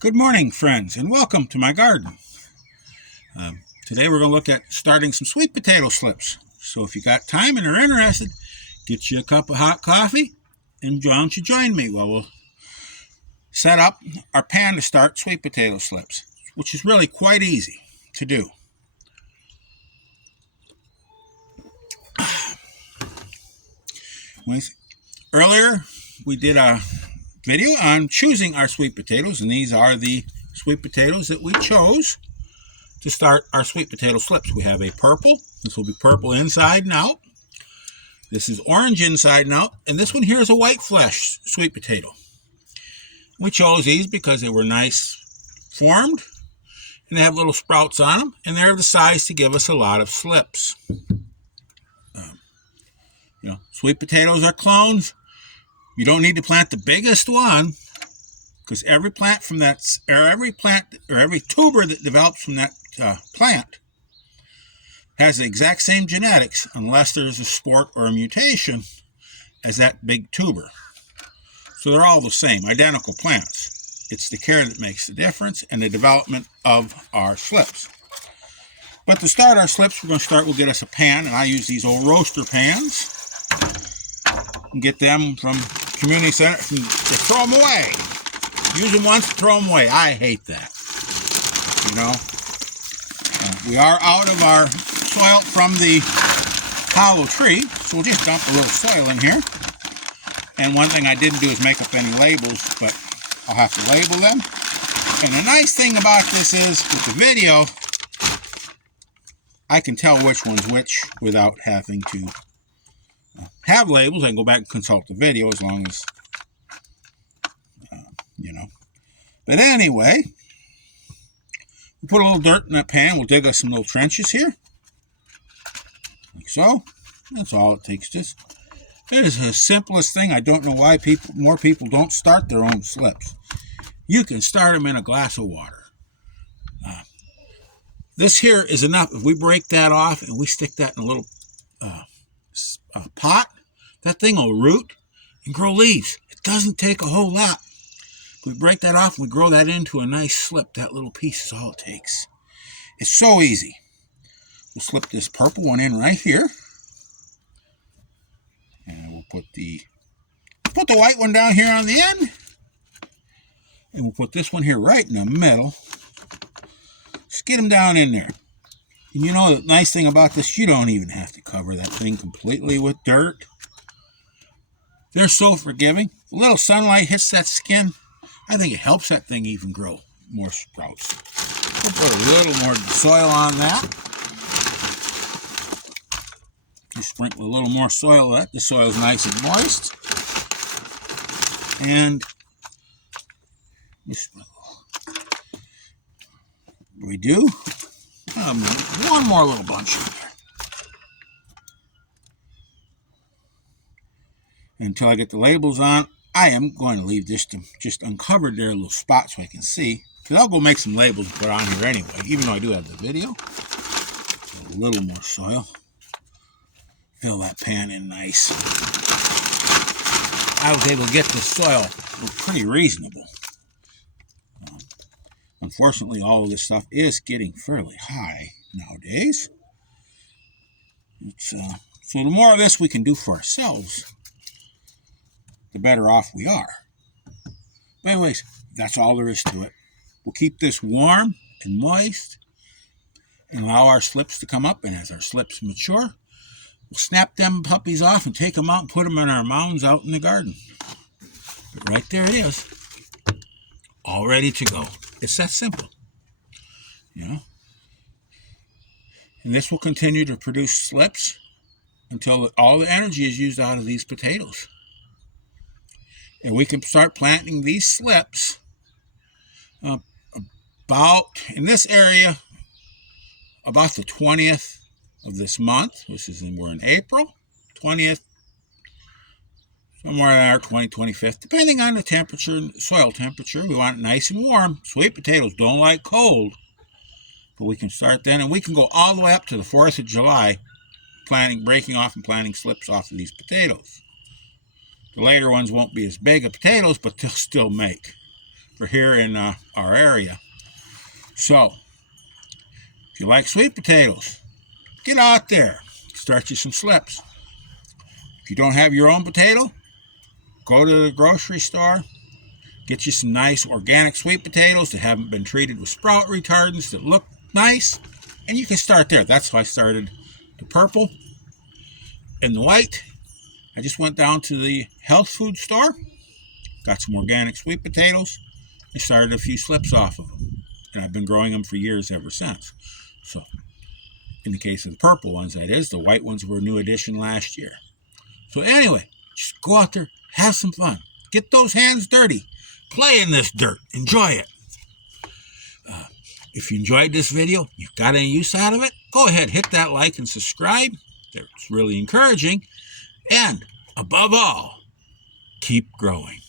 Good morning, friends, and welcome to my garden. Today we're going to look at starting some sweet potato slips. So if you got time and are interested, get you a cup of hot coffee and why don't you join me while we'll set up our pan to start sweet potato slips, which is really quite easy to do. Earlier, we did a video on choosing our sweet potatoes, and these are the sweet potatoes that we chose to start our sweet potato slips. We have a purple. This will be purple inside and out. This is orange inside and out. And this one here is a white flesh sweet potato. We chose these because they were nice formed and they have little sprouts on them, and they're the size to give us a lot of slips. Sweet potatoes are clones. You don't need to plant the biggest one, because every plant from that, or every tuber that develops from that plant has the exact same genetics, unless there's a sport or a mutation as that big tuber. So they're all the same, identical plants. It's the care that makes the difference and the development of our slips. But to start our slips, we'll get us a pan, and I use these old roaster pans and get them from community center to throw them away. Use them once, throw them away. I hate that. We are out of our soil from the hollow tree, so we'll just dump a little soil in here. And one thing I didn't do is make up any labels, but I'll have to label them. And the nice thing about this is, with the video, I can tell which one's which without having to have labels. I can go back and consult the video as long as, But anyway, we'll put a little dirt in that pan. We'll dig us some little trenches here. Like so. That's all it takes. It is the simplest thing. I don't know why more people don't start their own slips. You can start them in a glass of water. This here is enough. If we break that off and we stick that in a little pot, that thing will root and grow leaves. It doesn't take a whole lot. If we break that off and we grow that into a nice slip, that little piece is all it takes. It's so easy. We'll slip this purple one in right here. And we'll put the white one down here on the end. And we'll put this one here right in the middle. Just get them down in there. And the nice thing about this, you don't even have to cover that thing completely with dirt. They're so forgiving. If a little sunlight hits that skin, I think it helps that thing even grow more sprouts. We'll put a little more soil on that. Just sprinkle a little more soil on that. The soil is nice and moist. And we do one more little bunch in there. Until I get the labels on, I am going to leave this to just uncovered there a little spot so I can see. Because I'll go make some labels and put on here anyway, even though I do have the video. So a little more soil. Fill that pan in nice. I was able to get the soil pretty reasonable. Unfortunately, all of this stuff is getting fairly high nowadays. So the more of this we can do for ourselves, the better off we are. But anyways, that's all there is to it. We'll keep this warm and moist and allow our slips to come up. And as our slips mature, we'll snap them puppies off and take them out and put them in our mounds out in the garden. But right there it is, all ready to go. It's that simple, And this will continue to produce slips until all the energy is used out of these potatoes. And we can start planting these slips about, in this area, about the 20th of this month. We're in April, 20th, somewhere there, 25th, depending on the temperature, soil temperature. We want it nice and warm. Sweet potatoes don't like cold. But we can start then, and we can go all the way up to the 4th of July, breaking off and planting slips off of these potatoes. The later ones won't be as big of potatoes, but they'll still make for here in our area. So, if you like sweet potatoes, get out there, start you some slips. If you don't have your own potato, go to the grocery store, get you some nice organic sweet potatoes that haven't been treated with sprout retardants, that look nice, and you can start there. That's how I started the purple and the white. I just went down to the health food store, got some organic sweet potatoes, and started a few slips off of them. And I've been growing them for years ever since. So, in the case of the purple ones, that is. The white ones were a new addition last year. So anyway, just go out there, have some fun. Get those hands dirty. Play in this dirt. Enjoy it. If you enjoyed this video, you got any use out of it, go ahead, hit that like and subscribe. It's really encouraging. And above all, keep growing.